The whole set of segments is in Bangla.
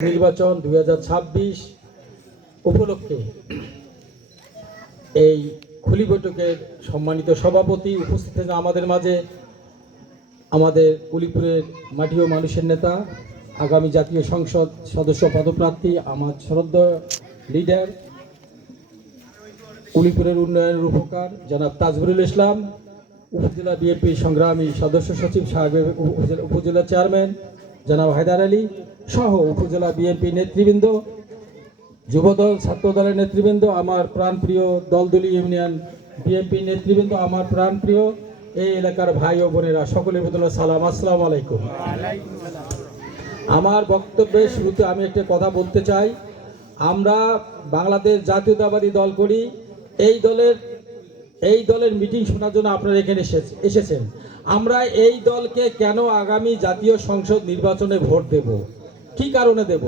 নির্বাচন দুই হাজার ছাব্বিশ উপলক্ষে এই খুলি বৈঠকের সম্মানিত সভাপতি উপস্থিত আমাদের মাঝে আমাদের কুলিপুরের মাটিও মানুষের নেতা, আগামী জাতীয় সংসদ সদস্য পদপ্রার্থী, আমার শ্রদ্ধা লিডার, কুলিপুরের উন্নয়নের উপকার, জনাব তাজবুরুল ইসলাম, উপজেলা বিএনপি সংগ্রামী সদস্য সচিব সাহেব উপজেলা চেয়ারম্যান জনাব হায়দার আলী সহ উপজেলা বিএনপি নেতৃবৃন্দ, যুবদল, ছাত্রদলের নেতৃবৃন্দ, আমার প্রাণপ্রিয় দলদলীয় ইউনিয়ন বিএনপি নেতৃবৃন্দ, আমার প্রাণপ্রিয় এই এলাকার ভাই ও বোনেরা, সকলের বদলে সালাম। আসসালামু আলাইকুম। আমার বক্তব্যের শুরুতে আমি একটা কথা বলতে চাই। আমরা বাংলাদেশ জাতীয়তাবাদী দল করি। এই দলের এই দলের মিটিং শোনার জন্য আপনারা এখানে এসে- এসেছেন। আমরা এই দলকে কেন আগামী জাতীয় সংসদ নির্বাচনে ভোট দেব? কি কারণে দেব?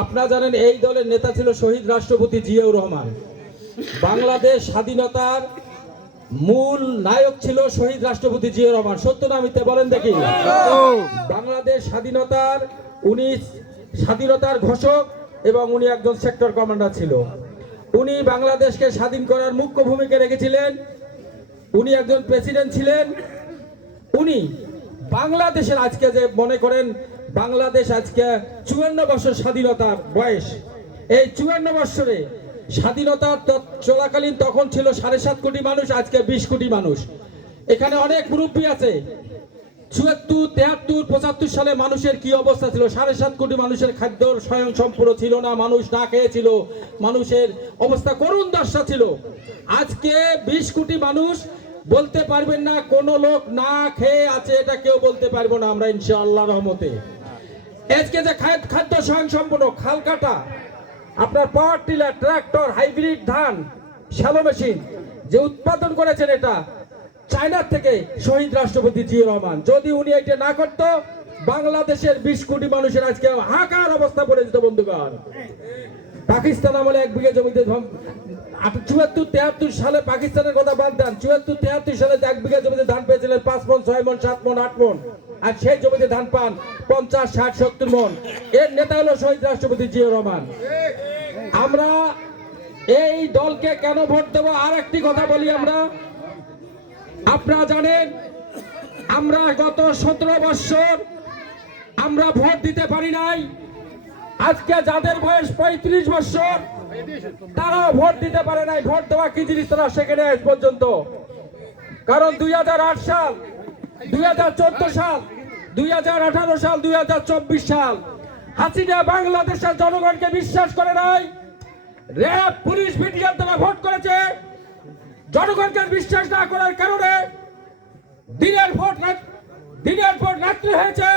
আপনারা জানেন এই দলের নেতা ছিল শহীদ রাষ্ট্রপতি জিয়াউর রহমান। বাংলাদেশ স্বাধীনতার মূল নায়ক ছিল শহীদ রাষ্ট্রপতি জিয়াউর রহমান। সত্য না মিথ্যে বলেন দেখি। বাংলাদেশ স্বাধীনতার, উনি স্বাধীনতার ঘোষক এবং উনি একজন সেক্টর কমান্ডার ছিল। উনি বাংলাদেশকে স্বাধীন করার মুখ্য ভূমিকা রেখেছিলেন। উনি একজন প্রেসিডেন্ট ছিলেন। উনি বাংলাদেশের আজকে যে মনে করেন, বাংলাদেশ আজকে চুয়ান্ন বছর স্বাধীনতার বয়স। এই চুয়ান্ন বছরে স্বাধীনতার চলাকালীন তখন ছিল সাড়ে সাত কোটি মানুষ, আজকে বিশ কোটি মানুষ। এখানে অনেক মুরব্বী আছে। চুয়াত্তর, তেহাত্তর, পঁচাত্তর সালে মানুষের কি অবস্থা ছিল? সাড়ে সাত কোটি মানুষের খাদ্য স্বয়ং সম্পূর্ণ ছিল না, মানুষ না খেয়েছিল মানুষের অবস্থা করুণ দশা ছিল। আজকে বিশ কোটি মানুষ বলতে পারবেন না, কোন লোক না খেয়ে আছে, এটা কেউ বলতে পারব না আমরা ইনশাআল্লাহ রহমতে। আজকে যে খাদ- খাদ্য স্বয়ং সম্পূর্ণ খাল কাটা আপনার পাওয়ার টিলার, ট্রাক্টর, হাইব্রিড ধান, শ্যালো মেশিন, যে উৎপাদন করেছেন এটা, চায়নার থেকে শহীদ রাষ্ট্রপতি জিয়া রহমান। যদি উনি এটা না করত, বাংলাদেশের বিশ কোটি মানুষের আজকে হাহাকার অবস্থা পড়ে যেত বন্ধুগণ। পাকিস্তান আমলে এক বিঘা জমিতে চুয়াত্তর তেহাত্তর সালে পাকিস্তানের কথা বাদ দেন। চুয়াত্তর তেহাত্তর সালে এক বিঘা জমিতে ধান পেয়েছিলেন, পাঁচ মন, ছয় মন, সাত মন, আট মন। আর সেই জমিতে ধান পান পঞ্চাশ, ষাট, সত্তর মন। এর নেতা হলো শহীদ রাষ্ট্রপতি জিয়া রহমান। আমরা এই দলকে কেন ভোট দেবো? আর একটি কথা বলি আমরা। আপনারা জানেন, আমরা গত সতেরো বছর আমরা ভোট দিতে পারি নাই। আজকে যাদের বয়স পঁয়ত্রিশ বছর তারাও ভোট দিতে পারে নাই। ভোট দেওয়া কি জিনিস তারা সেখানে আজ পর্যন্ত? কারণ দুই হাজার আট সাল, দুই হাজার চোদ্দ সাল, দুই হাজার আঠারো সাল, দুই হাজার চব্বিশ সাল, হাসিনা বাংলাদেশের জনগণকে বিশ্বাস করে নাই। র্যাব, পুলিশ মিডিয়ার দ্বারা ভোট করেছে। জনগণকে বিশ্বাস না করার কারণে দিনের ভোট দিনের ভোট রাত্রি হয়েছে।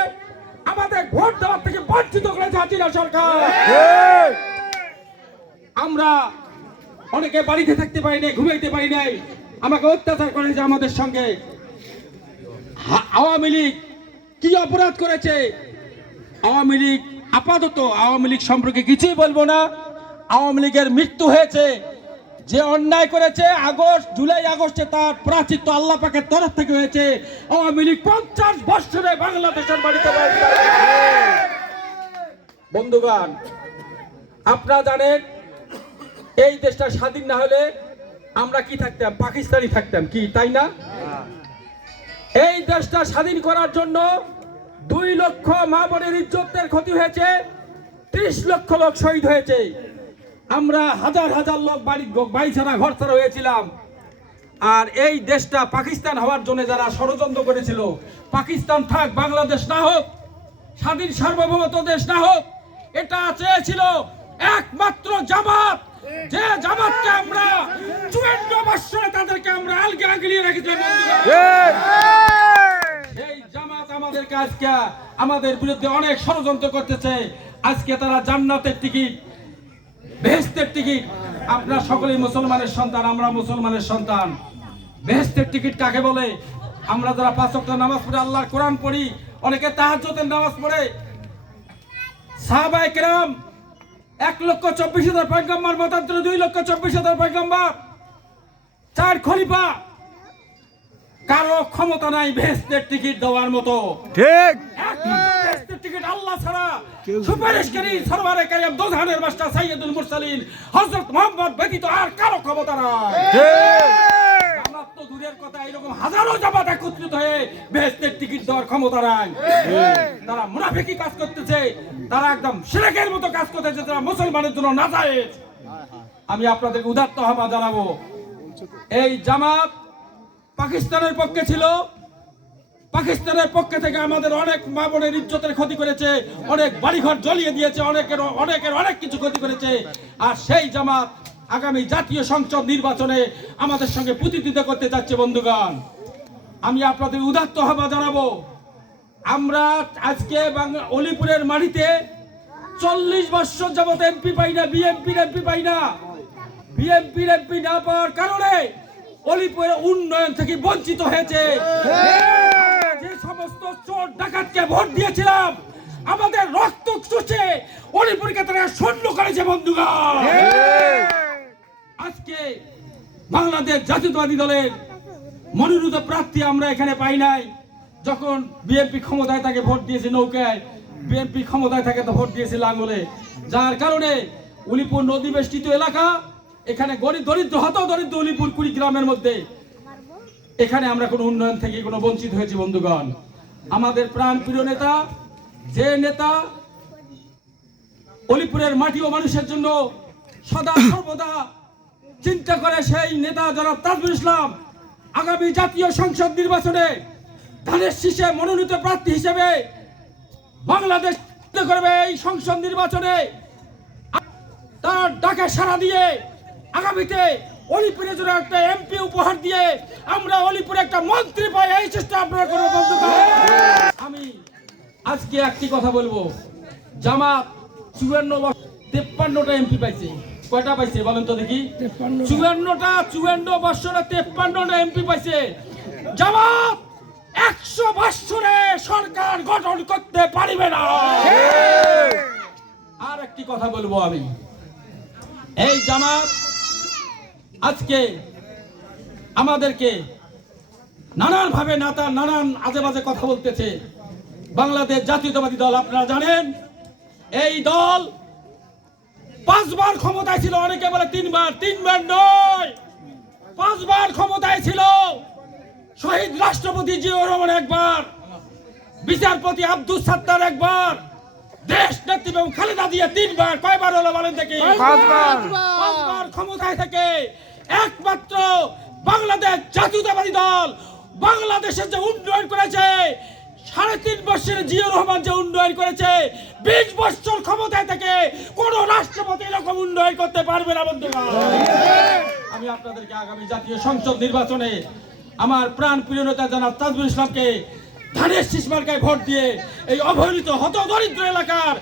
আমাদের ভোট দেওয়ার থেকে বঞ্চিত করেছে হাসিনা সরকার। আমরা অনেকে বাড়িতে থাকতে পারি নাই, ঘুমাইতে পারি নাই। আমাকে অত্যাচার করেছে আমাদের সঙ্গে। আওয়ামী লীগ কি অপরাধ করেছে? আওয়ামী লীগ আপাতত, আওয়ামী লীগ সম্পর্কে কিছুই বলব না। আওয়ামী লীগের মৃত্যু হয়েছে, যে অন্যায় করেছে, আগস্ট, জুলাই, আগস্টে তার প্রাচিত্য আল্লাহ পাকের তরফ থেকে হয়েছে। আওয়ামী লীগ পঞ্চাশ বছরে বাংলাদেশের বাড়িতে। বন্ধুগণ, আপনারা জানেন এই দেশটা স্বাধীন না হলে আমরা কি থাকতাম? পাকিস্তানি থাকতাম কি, তাই না? এই দেশটা স্বাধীন করার জন্য দুই লক্ষ মা বোনের ইজ্জতের ক্ষতি হয়েছে, ত্রিশ লক্ষ লোক শহীদ হয়েছে। আমরা হাজার হাজার লোক বাড়ি বাড়ি ছাড়া ঘর ছাড়া হয়েছিলাম। আর এই দেশটা পাকিস্তান হওয়ার জন্য যারা ষড়যন্ত্র করেছিল, পাকিস্তান থাক, বাংলাদেশ না হোক, স্বাধীন সার্বভৌমত্ব দেশ না হোক, এটা চেয়েছিল একমাত্র জামাত। যে জামাতকে আমরা চুয়ান্ন বৎসরে তাদেরকে আমরা আলগে আগলিয়ে বন্ধুরা। এই জামাত আমাদেরকে আজকে আমাদের বিরুদ্ধে অনেক ষড়যন্ত্র করতেছে। আজকে তারা জান্নাতের টিকিট বেহেস্তের টিকিট। আপনার সকলেই মুসলমানের সন্তান আমরা মুসলমানের সন্তান। বেহেস্তের টিকিট কাকে বলে? আমরা যারা পাঁচ ওয়াক্ত নামাজ পড়ে আল্লাহর কোরআন পড়ি অনেকে তাহাজ্জুদের নামাজ পড়ে। সাহাবায়ে কেরাম এক লক্ষ চব্বিশ হাজার পয়গম্বর মতান্তরে দুই লক্ষ চব্বিশ হাজার পয়গম্বর। চার খলিফা। কারও ক্ষমতা নাই ভেস্তের টিকিট দেওয়ার মতো। ঠিক। টিকিট আল্লাহ ছাড়া। সুপারিশকারী সরওয়ারে কারিম দোজাহানের মাস্টার সাইয়্যিদুল মুরসালিন হযরত মুহাম্মদ ব্যতীত আর কারও ক্ষমতা নাই। দূরের কথা হাজারো জামাত একত্রিত হয়ে বেহেশতের টিকিট দেওয়ার ক্ষমতা নাই। তারা মুনাফিকি কাজ করতেছে, তারা একদম শিরকের মতো কাজ করতেছে তারা মুসলমানের জন্য নাজায়েজ। আমি আপনাদেরকে উদাত্ত জানাব, এই জামাত পাকিস্তানের পক্ষে ছিল, পাকিস্তানের পক্ষে থেকে আমাদের অনেক মা বোনের ইজ্জতের ক্ষতি করেছে, অনেক বাড়িঘর জ্বলিয়ে দিয়েছে, অনেকের অনেকের অনেক কিছু ক্ষতি করেছে, আর সেই জামাত আগামী জাতীয় সংসদ নির্বাচনে আমাদের সঙ্গে প্রতিদ্বন্দ্বিতা করতে যাচ্ছে বন্ধুগণ। আমি আপনাদের উদাত্ত আহ্বান জানাব আমরা আজকে বাংলা অলিপুরের মাটিতে চল্লিশ বছর যাবত এমপি পাই না বিএমপির এমপি পাই না। বিএমপির এমপি না পাওয়ার কারণে অলিপুরের উন্নয়ন থেকে বঞ্চিত হয়েছে। যে সমস্ত চোর ডাকাতকে ভোট দিয়েছিলাম আমাদের রক্ত চুষে অলিপুরকে তারা শূন্য করেছে বন্ধুগণ। আজকে বাংলাদেশ জাতীয়তাবাদী দলের মনোনীত প্রার্থী আমরা এখানে পাই নাই। যখন বিএনপি ক্ষমতায় তাকে ভোট দিয়েছে নৌকায়। বিএনপি ক্ষমতায় থাকে তো ভোট দিয়েছে লাঙ্গলে। যার কারণে উলিপুর নদী বেষ্টিত এলাকা, এখানে গরিব দরিদ্র, হত দরিদ্র উলিপুর কুড়ি গ্রামের মধ্যে। এখানে আমরা কোনো উন্নয়ন থেকে কোনো বঞ্চিত হয়েছি, বন্ধুগণ। আমাদের প্রাণ প্রিয় নেতা, যে নেতা অলিপুরের মাটি ও মানুষের জন্য সদা সর্বদা চিন্তা করে সেই নেতা জনাব তাজমুল ইসলাম আগামী জাতীয় সংসদ নির্বাচনে ধানের শীষে মনোনীত প্রার্থী হিসেবে বাংলাদেশ করবে এই সংসদ নির্বাচনে। তার ডাকে সাড়া দিয়ে আগামীতে অলিপুরে জন্য একটা এমপি উপহার দিয়ে আমরা অলিপুরে একটা মন্ত্রী পাই, এই চেষ্টা আপনারা করব বন্ধুগণ আমি আজকে একটি কথা বলব। জামাত চুয়ান্ন তেপ্পান্নটা এমপি পাইছে। কয়টা পাইছে বলেন তো দেখি? চুয়ান্নটা চুয়ান্ন বছরে তেপ্পান্নটা এমপি পাইছে। জামাত একশো বৎসরে সরকার গঠন করতে পারিবে না। আর একটি কথা বলব আমি। এই জামাত আজকে আমাদেরকে নানান ভাবে নাতা নানান আজে বাজে কথা বলতেছে। বাংলাদেশ জাতীয়তাবাদী দল আপনারা জানেন এই দল পাঁচবার ক্ষমতায় ছিল অনেকে বলে তিনবার তিনবার নয়। পাঁচবার ক্ষমতায় ছিল। শহীদ রাষ্ট্রপতি জিয়াউর রহমান একবার বিচারপতি আব্দুল সাত্তার একবার দেশ নেত্রী এবং খালেদা দিয়ে তিনবার কয়বার হলো বলেন দেখি? পাঁচবার ক্ষমতায় থেকে একমাত্র বাংলাদেশ জাতীয়তাবাদী দল বাংলাদেশের যে উন্নয়ন করেছে সাড়ে তিন বছরে জিয়াউর রহমান যে উন্নয়ন করেছে, বিশ বছর ক্ষমতায় থেকে কোন রাষ্ট্রপতি এরকম উন্নয়ন করতে পারবে না বন্ধুগণ আমি আপনাদেরকে আগামী জাতীয় সংসদ নির্বাচনে আমার প্রাণ প্রিয় নেতা জনাব তাজবুল ইসলামকে ধানের শীষমার্কায় ভোট দিয়ে এই অবহেলিত হত দরিদ্র এলাকার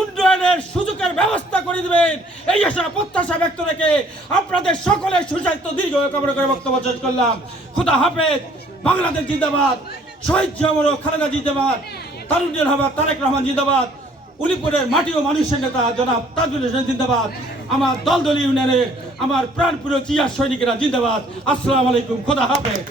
উন্নয়নের সুযোগের ব্যবস্থা করে দিবেন। এই আশা, প্রত্যাশা ব্যক্ত রেখে আপনাদের সকলের সুস্বাস্থ্য দীর্ঘ কামনা করে বক্তব্য শেষ করলাম। খুদা হাফেজ, বাংলাদেশ জিন্দাবাদ। শহীদ জিয়ামর খালেদা জিন্দাবাদ তারুদ্দিন হাবাদ তারেক রহমান জিন্দাবাদ, উলিপুরের মাটি ও মানুষের নেতা জনাব তাজুল হোসেন জিন্দাবাদ, আমার দলদলীয় ইউনিয়নের আমার প্রাণপ্রিয় চিয়া সৈনিকেরা জিন্দাবাদ। আসসালামু আলাইকুম, খোদা হাফেজ।